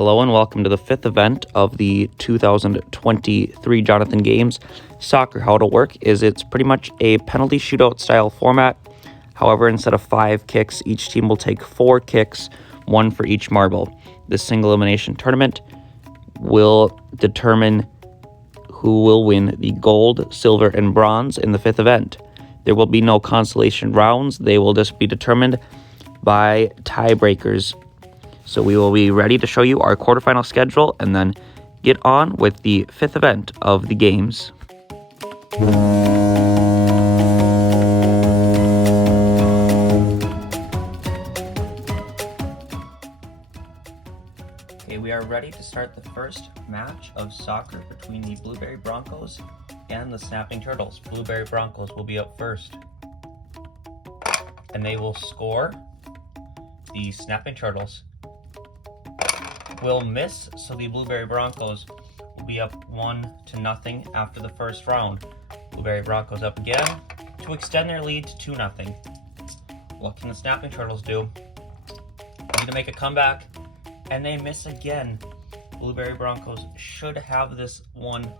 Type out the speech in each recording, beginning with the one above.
Hello and welcome to the fifth event of the 2023 Jonathan Games. Soccer, how it'll work is it's pretty much a penalty shootout style format. However, instead of 5 kicks, each team will take 4 kicks, 1 for each marble. This single elimination tournament will determine who will win the gold, silver, and bronze in the fifth event. There will be no consolation rounds. They will just be determined by tiebreakers. So we will be ready to show you our quarterfinal schedule and then get on with the fifth event of the games. Okay, we are ready to start the first match of soccer between the Blueberry Broncos and the Snapping Turtles. Blueberry Broncos will be up first, and they will score. The Snapping Turtles will miss, so the Blueberry Broncos will be up 1-0 after the first round. Blueberry Broncos up again to extend their lead to 2-0. What can the Snapping Turtles do? Need to make a comeback, and they miss again. Blueberry Broncos should have this one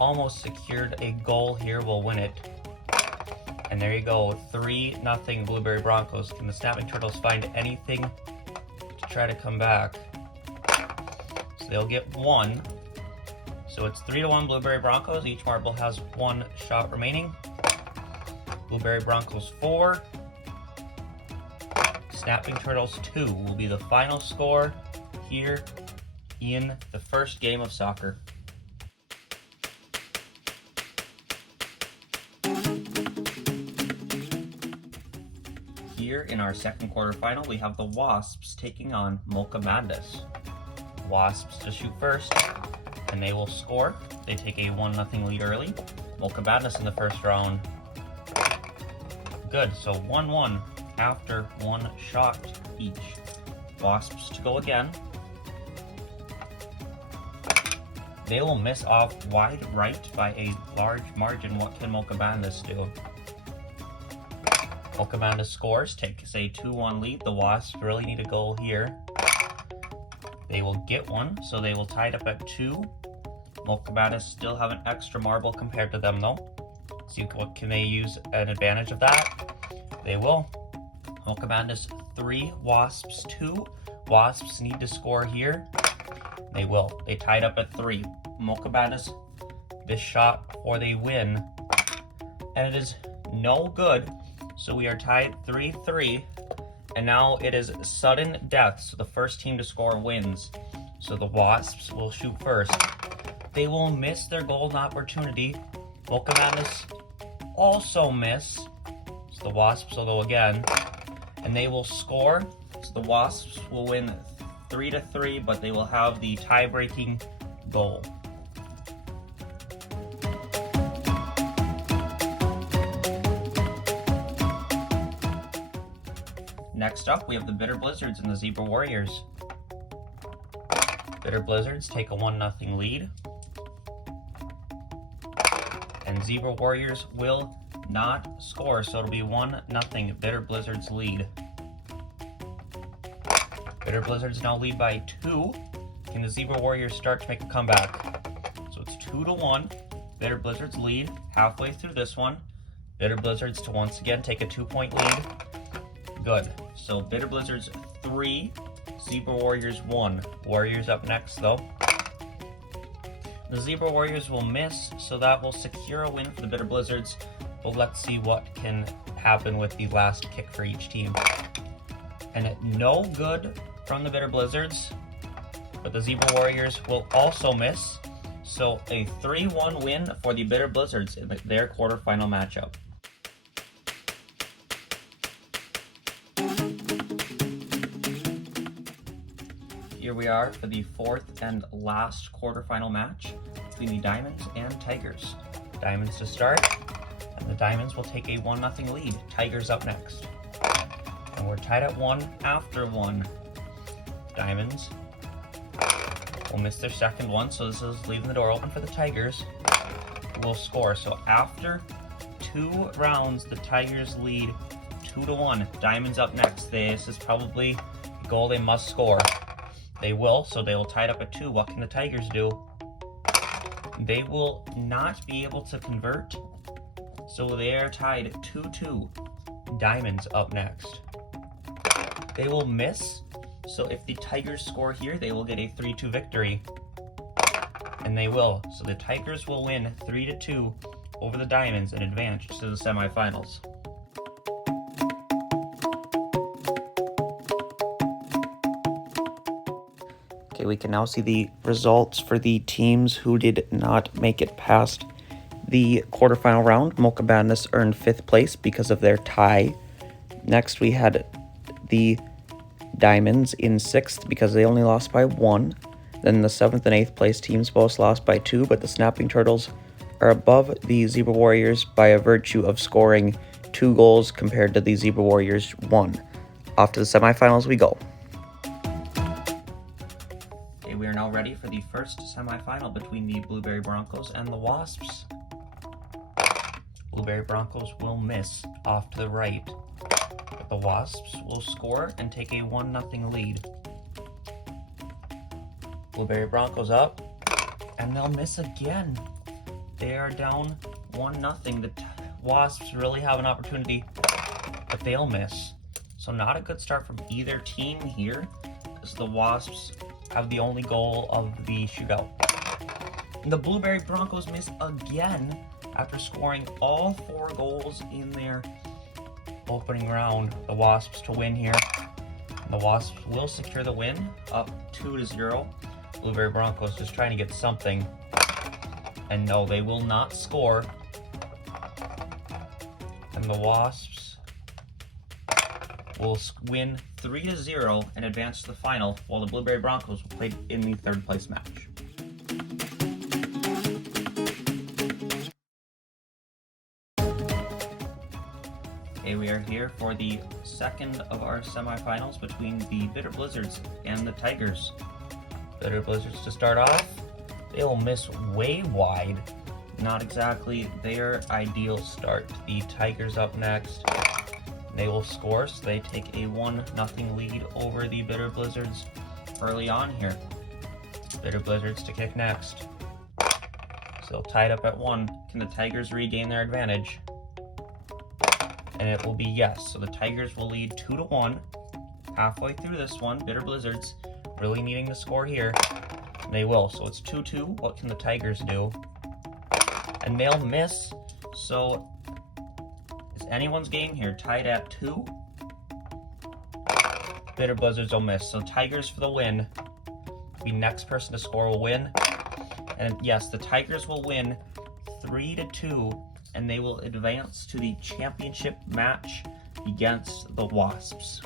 almost secured. A goal here will win it. And there you go, 3-0 Blueberry Broncos. Can the Snapping Turtles find anything to try to come back? So they'll get 1. So it's 3-1 Blueberry Broncos. Each marble has 1 shot remaining. Blueberry Broncos 4. Snapping Turtles 2 will be the final score here in the first game of soccer. Here in our second quarterfinal, we have the Wasps taking on Mocha Madness. Wasps to shoot first, and they will score. They take a 1-0 lead early. Mocha Madness in the first round. Good, so 1-1 after 1 shot each. Wasps to go again. They will miss off wide right by a large margin. What can Mocha Madness do? Mocha Madness scores, takes a 2-1 lead. The Wasps really need a goal here. They will get one, so they will tie it up at 2. Mocha Madness still have an extra marble compared to them though. See what can they use an advantage of that? They will. Mocha Madness 3, Wasps 2. Wasps need to score here. They will. They tied up at 3. Mocha Madness, this shot or they win. And it is no good. So we are tied 3-3. And now it is sudden death. So the first team to score wins. So the Wasps will shoot first. They will miss their golden opportunity. Mocha Madness also miss. So the Wasps will go again. And they will score. So the Wasps will win 3-3, but they will have the tie-breaking goal. Next up, we have the Bitter Blizzards and the Zebra Warriors. Bitter Blizzards take a 1-0 lead. And Zebra Warriors will not score, so it'll be 1-0 Bitter Blizzards lead. Bitter Blizzards now lead by 2. Can the Zebra Warriors start to make a comeback? So it's 2-1. Bitter Blizzards lead halfway through this one. Bitter Blizzards to once again take a 2-point lead. Good. So Bitter Blizzards 3, Zebra Warriors 1. Warriors up next though. The Zebra Warriors will miss, so that will secure a win for the Bitter Blizzards. But let's see what can happen with the last kick for each team. And no good from the Bitter Blizzards, but the Zebra Warriors will also miss. So a 3-1 win for the Bitter Blizzards in their quarterfinal matchup. Here we are for the fourth and last quarterfinal match between the Diamonds and Tigers. Diamonds to start, and the Diamonds will take a 1-0 lead. Tigers up next. And we're tied at 1 after 1. Diamonds will miss their second one, so this is leaving the door open for the Tigers. Will score. So after 2 rounds, the Tigers lead 2-1. Diamonds up next. This is probably a goal they must score. They will, so they will tie it up at 2. What can the Tigers do? They will not be able to convert, so they are tied 2-2. Diamonds up next. They will miss, so if the Tigers score here, they will get a 3-2 victory. And they will, so the Tigers will win 3-2 over the Diamonds and advance to the semifinals. Okay, we can now see the results for the teams who did not make it past the quarterfinal round. Mocha Madness earned 5th place because of their tie. Next, we had the Diamonds in 6th because they only lost by 1. Then the 7th and 8th place teams both lost by 2, but the Snapping Turtles are above the Zebra Warriors by a virtue of scoring 2 goals compared to the Zebra Warriors 1. Off to the semifinals we go. Okay, we are now ready for the first semifinal between the Blueberry Broncos and the Wasps. Blueberry Broncos will miss off to the right, but the Wasps will score and take a 1-0 lead. Blueberry Broncos up, and they'll miss again. They are down 1-0. The Wasps really have an opportunity, but they'll miss. So not a good start from either team here, as the Wasps have the only goal of the shootout. And the Blueberry Broncos miss again after scoring all 4 goals in their opening round. The Wasps to win here. And the Wasps will secure the win, up 2-0. Blueberry Broncos just trying to get something. And no, they will not score. And the Wasps will win 3-0 and advance to the final, while the Blueberry Broncos will play in the 3rd place match. Okay, we are here for the second of our semifinals between the Bitter Blizzards and the Tigers. Bitter Blizzards to start off. They will miss way wide. Not exactly their ideal start. The Tigers up next. They will score, so they take a 1-0 lead over the Bitter Blizzards early on here. Bitter Blizzards to kick next. So tied up at 1. Can the Tigers regain their advantage? And it will be yes. So the Tigers will lead 2-1. Halfway through this one, Bitter Blizzards really needing to score here. And they will. So it's 2-2. What can the Tigers do? And they'll miss. So is anyone's game here tied at 2? Bitter Blizzards will miss. So Tigers for the win. The next person to score will win. And yes, the Tigers will win 3-2. And they will advance to the championship match against the Wasps.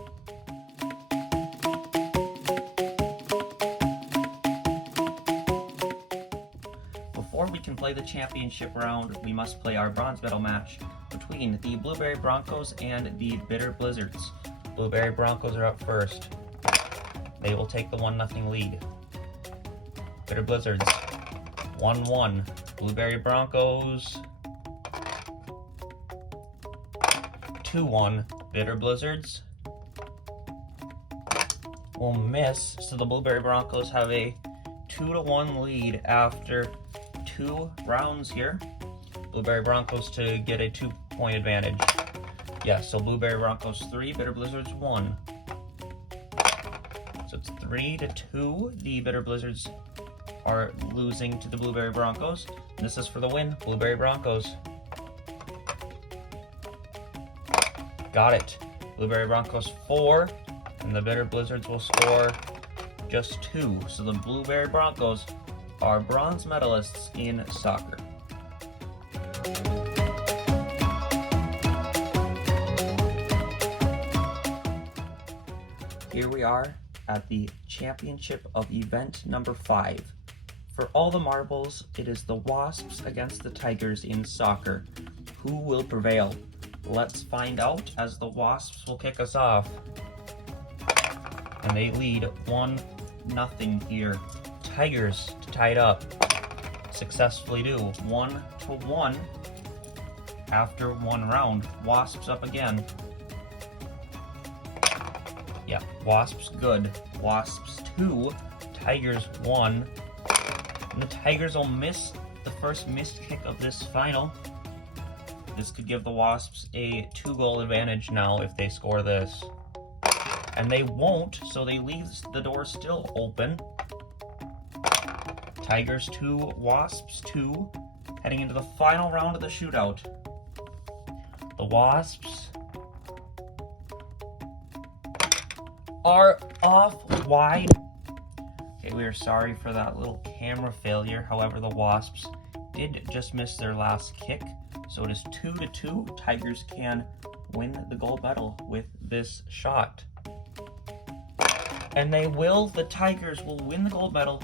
Before we can play the championship round, we must play our bronze medal match between the Blueberry Broncos and the Bitter Blizzards. Blueberry Broncos are up first. They will take the 1-0 lead. Bitter Blizzards, 1-1. Blueberry Broncos, 2-1. Bitter Blizzards will miss, so the Blueberry Broncos have a 2-1 lead after 2 rounds here. Blueberry Broncos to get a 2-point advantage. Yes, so Blueberry Broncos 3, Bitter Blizzards 1. So it's 3-2. The Bitter Blizzards are losing to the Blueberry Broncos. And this is for the win, Blueberry Broncos. Got it. Blueberry Broncos 4, and the Bitter Blizzards will score just 2. So the Blueberry Broncos are bronze medalists in soccer. Here we are at the championship of event number 5. For all the marbles, it is the Wasps against the Tigers in soccer. Who will prevail? Let's find out as the Wasps will kick us off. And they lead 1-0 here. Tigers to tie it up. Successfully do. 1-1 after 1 round. Wasps up again. Yeah, Wasps good. Wasps 2, Tigers 1. And the Tigers will miss the first missed kick of this final. This could give the Wasps a 2-goal advantage now if they score this. And they won't, so they leave the door still open. Tigers 2, Wasps 2, heading into the final round of the shootout. The Wasps are off wide. Okay, we are sorry for that little camera failure. However, the Wasps did just miss their last kick. So it is 2-2. Tigers can win the gold medal with this shot. And they will. The Tigers will win the gold medal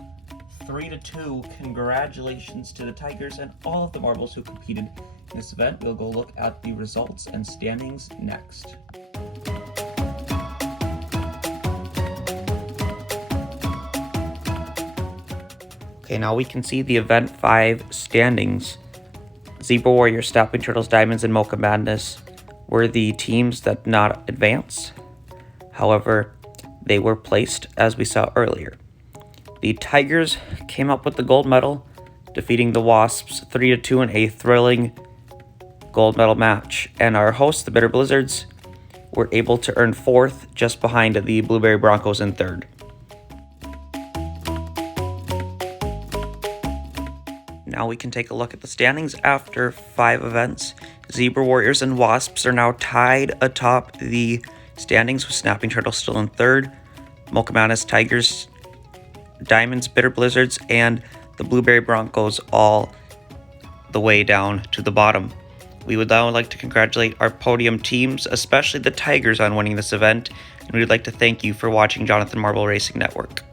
3-2. Congratulations to the Tigers and all of the marbles who competed in this event. We'll go look at the results and standings next. Okay, now we can see the Event 5 standings. Zebra Warriors, Snapping Turtles, Diamonds, and Mocha Madness were the teams that did not advance. However, they were placed as we saw earlier. The Tigers came up with the gold medal, defeating the Wasps 3-2 in a thrilling gold medal match. And our hosts, the Bitter Blizzards, were able to earn 4th, just behind the Blueberry Broncos in 3rd. Now we can take a look at the standings after 5 events. Zebra Warriors and Wasps are now tied atop the standings with Snapping Turtles still in 3rd. Mocha Madness, Tigers, Diamonds, Bitter Blizzards, and the Blueberry Broncos all the way down to the bottom. We would now like to congratulate our podium teams, especially the Tigers, on winning this event, and we would like to thank you for watching Jonathan Marble Racing Network.